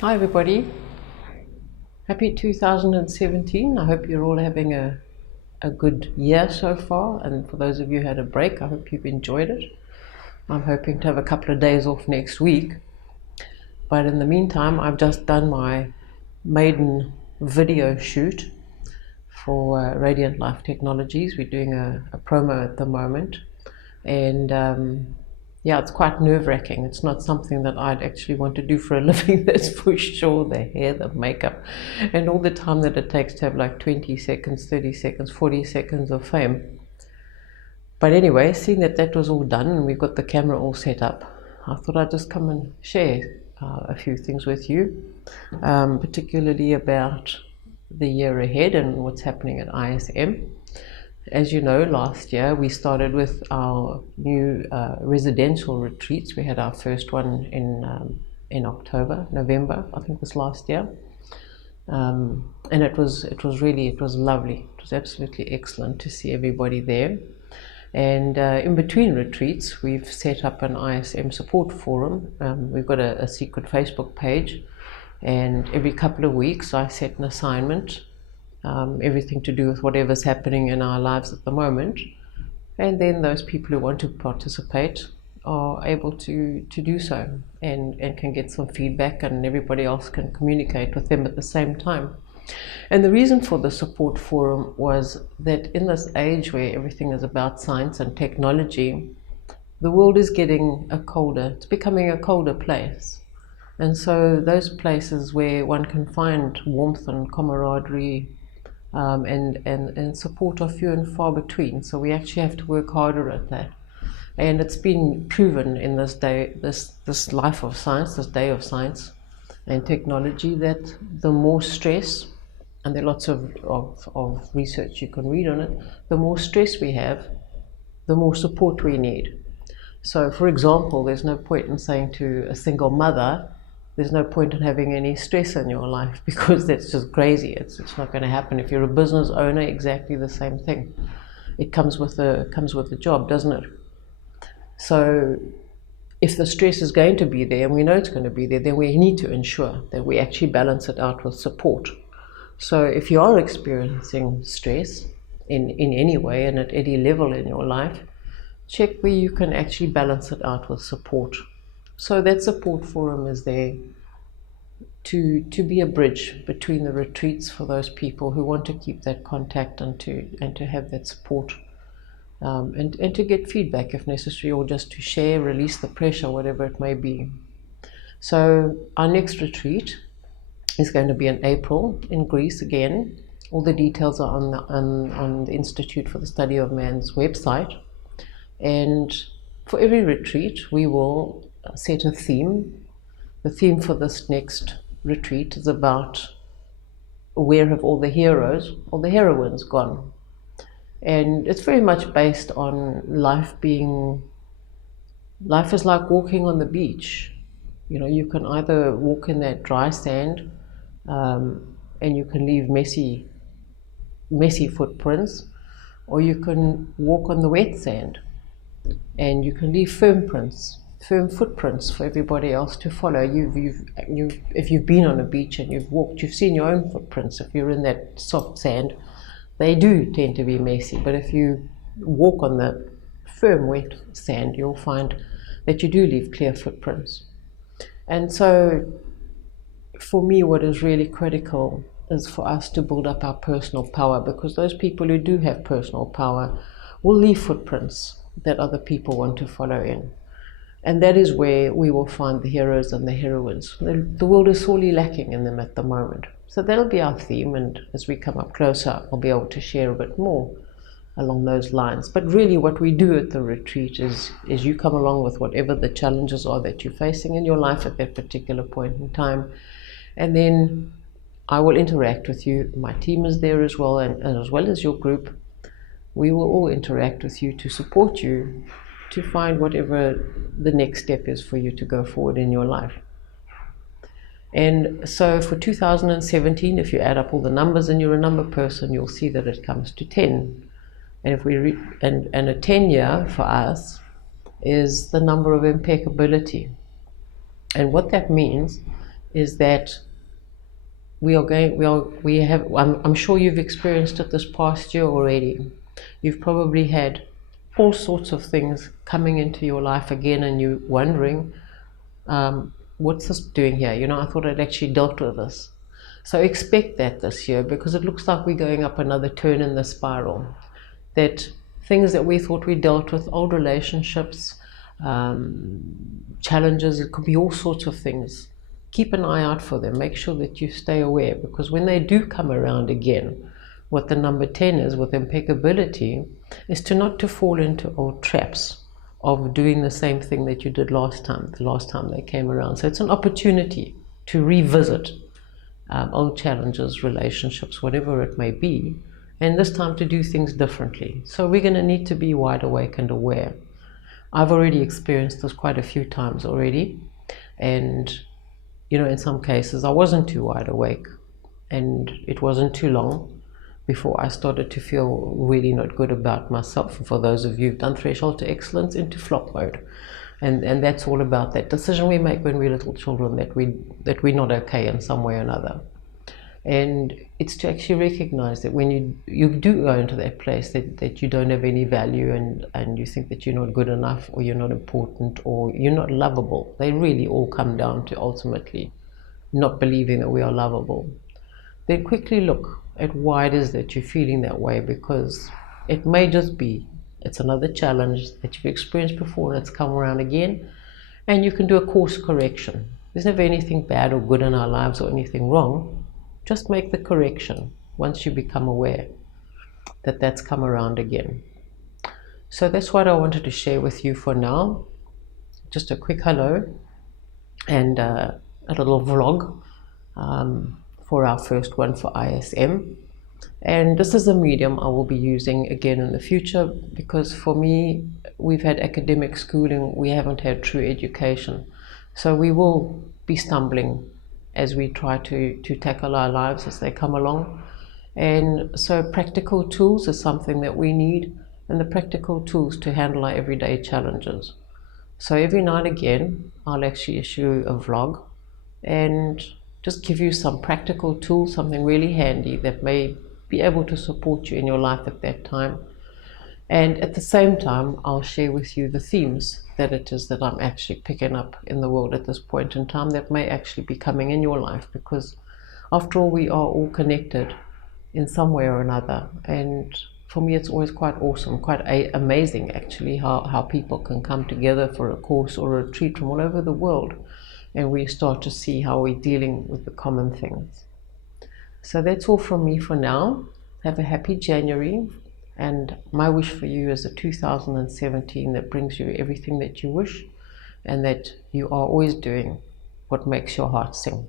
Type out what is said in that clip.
Hi everybody, happy 2017. I hope you're all having a good year so far, and for those of you who had a break, I hope you've enjoyed it. I'm hoping to have a couple of days off next week, but in the meantime I've just done my maiden video shoot for Radiant Life Technologies. We're doing a promo at the moment, and yeah, it's quite nerve-wracking. It's not something that I'd actually want to do for a living, that's for sure. The hair, the makeup, and all the time that it takes to have like 20 seconds, 30 seconds, 40 seconds of fame. But anyway, seeing that that was all done and we've got the camera all set up, I thought I'd just come and share a few things with you, particularly about the year ahead and what's happening at ISM. As you know, last year we started with our new residential retreats. We had our first one in November, I think, this last year, and it was lovely. It was absolutely excellent to see everybody there. And in between retreats, we've set up an ISM support forum. We've got a secret Facebook page, and every couple of weeks I set an assignment, everything to do with whatever's happening in our lives at the moment, and then those people who want to participate are able to do so, and can get some feedback, and everybody else can communicate with them at the same time. And the reason for the support forum was that in this age where everything is about science and technology, the world is getting it's becoming a colder place. And so those places where one can find warmth and camaraderie and support are few and far between. So we actually have to work harder at that. And it's been proven in this day, this life of science, this day of science and technology, that the more stress, and there are lots of research you can read on it, the more stress we have, the more support we need. So for example, there's no point in saying to a single mother, there's no point in having any stress in your life, because that's just crazy. It's not going to happen. If you're a business owner, exactly the same thing. It comes with the job, doesn't it? So if the stress is going to be there, and we know it's going to be there, then we need to ensure that we actually balance it out with support. So if you are experiencing stress in any way and at any level in your life, check where you can actually balance it out with support. So that support forum is there to be a bridge between the retreats for those people who want to keep that contact and to have that support, and to get feedback if necessary, or just to share, release the pressure, whatever it may be. So our next retreat is going to be in April in Greece again. All the details are on the Institute for the Study of Man's website. And for every retreat, we will set a theme. The theme for this next retreat is about where have all the heroes or the heroines gone. And it's very much based on life is like walking on the beach. You know, you can either walk in that dry sand, and you can leave messy footprints, or you can walk on the wet sand and you can leave firm footprints for everybody else to follow. If you've been on a beach and you've walked, you've seen your own footprints. If you're in that soft sand, they do tend to be messy, but if you walk on the firm wet sand, you'll find that you do leave clear footprints. And so for me, what is really critical is for us to build up our personal power, because those people who do have personal power will leave footprints that other people want to follow in. And that is where we will find the heroes and the heroines. The world is sorely lacking in them at the moment. So that'll be our theme, and as we come up closer, I'll be able to share a bit more along those lines. But really what we do at the retreat is you come along with whatever the challenges are that you're facing in your life at that particular point in time, and then I will interact with you. My team is there as well, and as well as your group. We will all interact with you to support you to find whatever the next step is for you to go forward in your life. And so for 2017, if you add up all the numbers and you're a number person, you'll see that it comes to 10. And if and a 10 year for us is the number of impeccability. And what that means is that I'm sure you've experienced it this past year already. You've probably had all sorts of things coming into your life again, and you're wondering, what's this doing here? I thought I'd actually dealt with this. So expect that this year, because it looks like we're going up another turn in the spiral. That things that we thought we dealt with, old relationships, challenges, it could be all sorts of things. Keep an eye out for them. Make sure that you stay aware, because when they do come around again, what the number 10 is with impeccability is not to fall into old traps of doing the same thing that you did the last time they came around. So it's an opportunity to revisit old challenges, relationships, whatever it may be, and this time to do things differently. So we're going to need to be wide awake and aware. I've already experienced this quite a few times already, and in some cases I wasn't too wide awake, and it wasn't too long before I started to feel really not good about myself. And for those of you who've done Threshold to Excellence, into flop mode. And that's all about that decision we make when we're little children, that we're not okay in some way or another. And it's to actually recognize that when you do go into that place that you don't have any value, and you think that you're not good enough, or you're not important, or you're not lovable. They really all come down to ultimately not believing that we are lovable. Then quickly look at why it is that you're feeling that way, because it may just be it's another challenge that you've experienced before and it's come around again, and you can do a course correction. There's never anything bad or good in our lives or anything wrong. Just make the correction once you become aware that that's come around again. So that's what I wanted to share with you for now. Just a quick hello and a little vlog for our first one for ISM. And this is a medium I will be using again in the future, because for me, we've had academic schooling, we haven't had true education. So we will be stumbling as we try to tackle our lives as they come along. And so practical tools is something that we need, and the practical tools to handle our everyday challenges. So every now and again, I'll actually issue a vlog and just give you some practical tools, something really handy that may be able to support you in your life at that time. And at the same time, I'll share with you the themes that it is that I'm actually picking up in the world at this point in time that may actually be coming in your life, because after all, we are all connected in some way or another. And for me, it's always quite awesome, quite amazing actually, how people can come together for a course or a retreat from all over the world, and we start to see how we're dealing with the common things. So that's all from me for now. Have a happy January, and my wish for you is a 2017 that brings you everything that you wish, and that you are always doing what makes your heart sing.